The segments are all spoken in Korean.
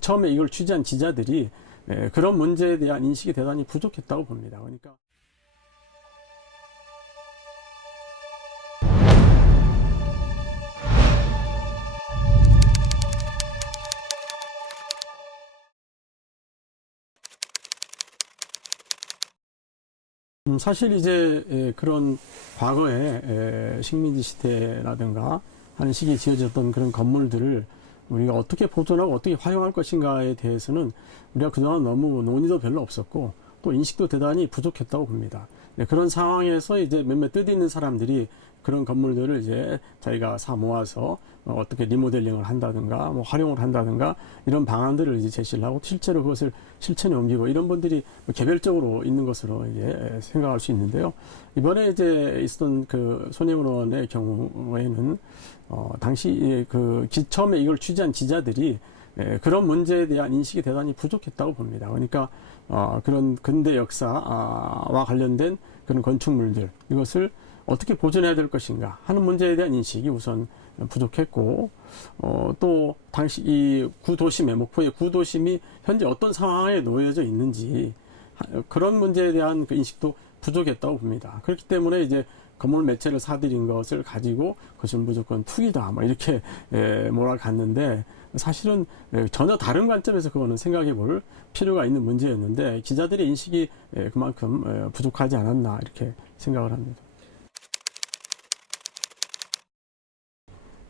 처음에 이걸 취재한 기자들이 그런 문제에 대한 인식이 대단히 부족했다고 봅니다. 그러니까 사실 이제 그런 과거에 식민지 시대라든가 하는 시기에 지어졌던 그런 건물들을 우리가 어떻게 보존하고 어떻게 활용할 것인가에 대해서는 우리가 그동안 너무 논의도 별로 없었고 또 인식도 대단히 부족했다고 봅니다. 그런 상황에서 이제 몇몇 뜻있는 사람들이 그런 건물들을 이제 저희가 사 모아서 어떻게 리모델링을 한다든가 뭐 활용을 한다든가 이런 방안들을 이제 제시를 하고 실제로 그것을 실천에 옮기고 이런 분들이 개별적으로 있는 것으로 이제 생각할 수 있는데요. 이번에 이제 있었던 그 손혜원 의원의 경우에는 당시 그 처음에 이걸 취재한 기자들이 그런 문제에 대한 인식이 대단히 부족했다고 봅니다. 그러니까 그런 근대 역사와 관련된 그런 건축물들 이것을 어떻게 보존해야 될 것인가 하는 문제에 대한 인식이 우선 부족했고 또 당시 이 구도심에 목포의 구도심이 현재 어떤 상황에 놓여져 있는지 그런 문제에 대한 그 인식도 부족했다고 봅니다. 그렇기 때문에 이제 건물 매체를 사들인 것을 가지고 그것은 무조건 투기다 뭐 이렇게 몰아갔는데 사실은 전혀 다른 관점에서 그거는 생각해 볼 필요가 있는 문제였는데 기자들의 인식이 그만큼 부족하지 않았나 이렇게 생각을 합니다.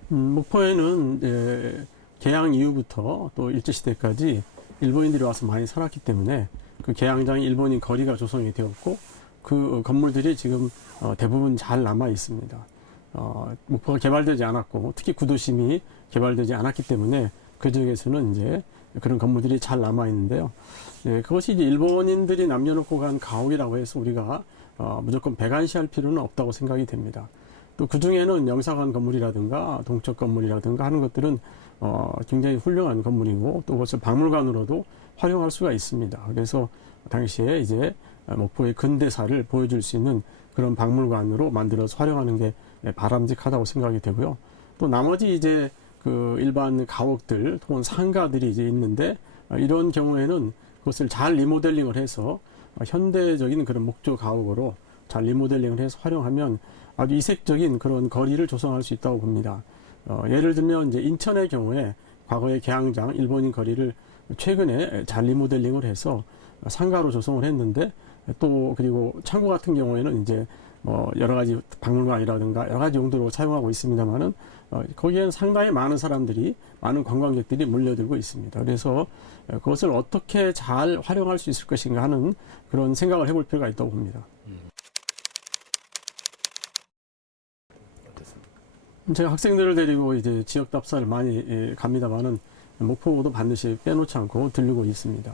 목포에는 개항 이후부터 또 일제시대까지 일본인들이 와서 많이 살았기 때문에 그 개항장에 일본인 거리가 조성이 되었고 그 건물들이 지금 대부분 잘 남아 있습니다. 목포가 개발되지 않았고 특히 구도심이 개발되지 않았기 때문에 그 지역에서는 이제 그런 건물들이 잘 남아 있는데요. 그것이 이제 일본인들이 남겨놓고 간 가옥이라고 해서 우리가 무조건 배관시할 필요는 없다고 생각이 됩니다. 또 그 중에는 영사관 건물이라든가 동척 건물이라든가 하는 것들은 굉장히 훌륭한 건물이고 또 그것을 박물관으로도 활용할 수가 있습니다. 그래서 당시에 이제 목포의 근대사를 보여줄 수 있는 그런 박물관으로 만들어서 활용하는 게 바람직하다고 생각이 되고요. 또 나머지 이제 그 일반 가옥들 혹은 상가들이 이제 있는데 이런 경우에는 그것을 잘 리모델링을 해서 현대적인 그런 목조 가옥으로 잘 리모델링을 해서 활용하면 아주 이색적인 그런 거리를 조성할 수 있다고 봅니다. 예를 들면 이제 인천의 경우에 과거의 개항장 일본인 거리를 최근에 잘 리모델링을 해서 상가로 조성을 했는데 또 그리고 창고 같은 경우에는 이제 여러 가지 박물관이라든가 여러 가지 용도로 사용하고 있습니다만은 거기에는 상당히 많은 사람들이 많은 관광객들이 몰려들고 있습니다. 그래서 그것을 어떻게 잘 활용할 수 있을 것인가 하는 그런 생각을 해볼 필요가 있다고 봅니다. 제가 학생들을 데리고 이제 지역 답사를 많이 갑니다만은 목포도 반드시 빼놓지 않고 들르고 있습니다.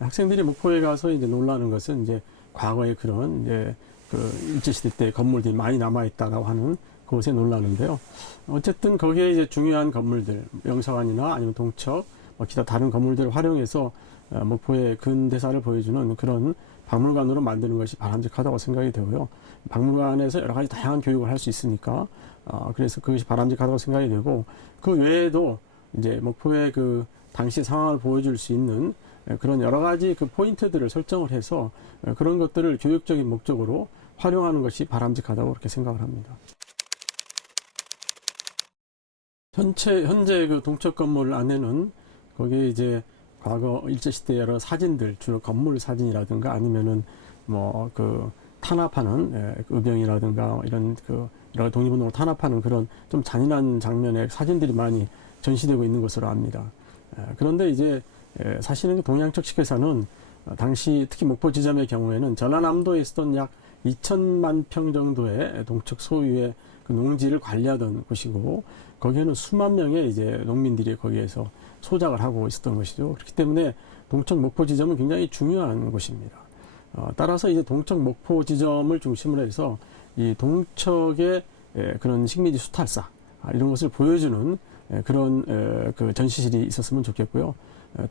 학생들이 목포에 가서 이제 놀라는 것은 이제 과거의 그런 이제 그 일제시대 때 건물들이 많이 남아있다라고 하는 그것에 놀라는데요. 어쨌든 거기에 이제 중요한 건물들, 영사관이나 아니면 동척, 기타 다른 건물들을 활용해서 목포의 근대사를 보여주는 그런 박물관으로 만드는 것이 바람직하다고 생각이 되고요. 박물관에서 여러 가지 다양한 교육을 할 수 있으니까 그래서 그것이 바람직하다고 생각이 되고 그 외에도 이제 목포의 그 당시 상황을 보여줄 수 있는 그런 여러 가지 그 포인트들을 설정을 해서 그런 것들을 교육적인 목적으로 활용하는 것이 바람직하다고 그렇게 생각을 합니다. 현재 그 동척 건물 안에는 거기에 이제 과거 일제시대 여러 사진들, 주로 건물 사진이라든가 아니면은 뭐 그 탄압하는 의병이라든가 이런 그 여러 독립운동을 탄압하는 그런 좀 잔인한 장면의 사진들이 많이 전시되고 있는 것으로 압니다. 그런데 이제 사실은 동양적 식회사는 당시 특히 목포 지점의 경우에는 전라남도에 있었던 약 2천만 평 정도의 동척 소유의 그 농지를 관리하던 곳이고 거기에는 수만 명의 이제 농민들이 거기에서 소작을 하고 있었던 것이죠. 그렇기 때문에 동척 목포 지점은 굉장히 중요한 곳입니다. 따라서 이제 동척 목포 지점을 중심으로 해서 이 동척의 그런 식민지 수탈사 이런 것을 보여주는 그런 그 전시실이 있었으면 좋겠고요.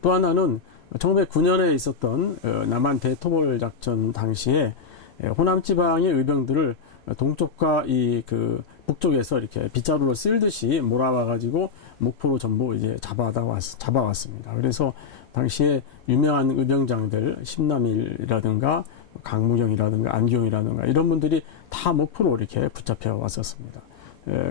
또 하나는 1909년에 있었던 남한 대토벌 작전 당시에 호남 지방의 의병들을 동쪽과 이 그 북쪽에서 이렇게 빗자루로 쓸듯이 몰아와가지고 목포로 전부 이제 잡아왔습니다. 그래서 당시에 유명한 의병장들 심남일이라든가 강무경이라든가 안기용이라든가 이런 분들이 다 목포로 이렇게 붙잡혀 왔었습니다.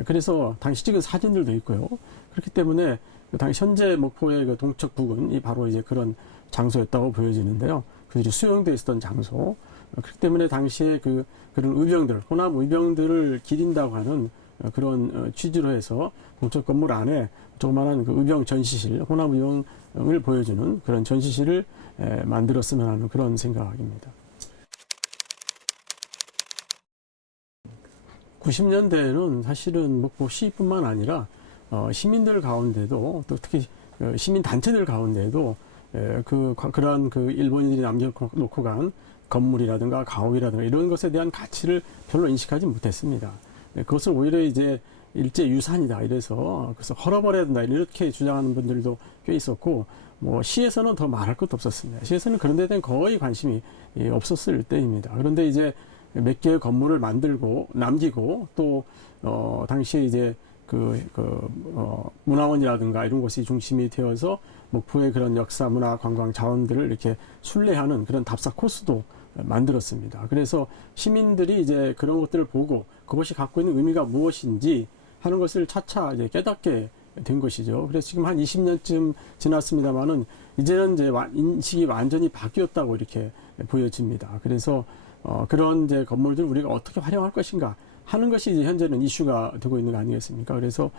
그래서 당시 찍은 사진들도 있고요. 그렇기 때문에 당시 현재 목포의 그 동척 부근이 바로 이제 그런 장소였다고 보여지는데요. 그들이 수용되어 있었던 장소. 그렇기 때문에 당시에 그런 의병들, 호남 의병들을 기린다고 하는 그런 취지로 해서 동척 건물 안에 조그마한 그 의병 전시실, 호남 의병을 보여주는 그런 전시실을 만들었으면 하는 그런 생각입니다. 90년대에는 사실은 목포 시뿐만 아니라 시민들 가운데도 또 특히 시민 단체들 가운데도 그러한 일본인들이 남겨놓고 간 건물이라든가 가옥이라든가 이런 것에 대한 가치를 별로 인식하지 못했습니다. 그것을 오히려 이제 일제 유산이다 이래서 그래서 헐어버려야 된다 이렇게 주장하는 분들도 꽤 있었고 뭐 시에서는 더 말할 것도 없었습니다. 시에서는 그런 데에 대한 거의 관심이 없었을 때입니다. 그런데 이제 몇 개의 건물을 만들고 남기고 또 당시에 이제 문화원이라든가 이런 것이 중심이 되어서 목포의 그런 역사, 문화, 관광 자원들을 이렇게 순례하는 그런 답사 코스도 만들었습니다. 그래서 시민들이 이제 그런 것들을 보고 그것이 갖고 있는 의미가 무엇인지 하는 것을 차차 이제 깨닫게 된 것이죠. 그래서 지금 한 20년쯤 지났습니다만은 이제는 이제 인식이 완전히 바뀌었다고 이렇게 보여집니다. 그래서 그런 이제 건물들 우리가 어떻게 활용할 것인가 하는 것이 이제 현재는 이슈가 되고 있는 거 아니겠습니까? 그래서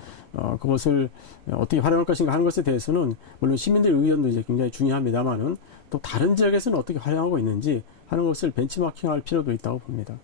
그것을 어떻게 활용할 것인가 하는 것에 대해서는 물론 시민들 의견도 이제 굉장히 중요합니다만은 또 다른 지역에서는 어떻게 활용하고 있는지 하는 것을 벤치마킹할 필요도 있다고 봅니다.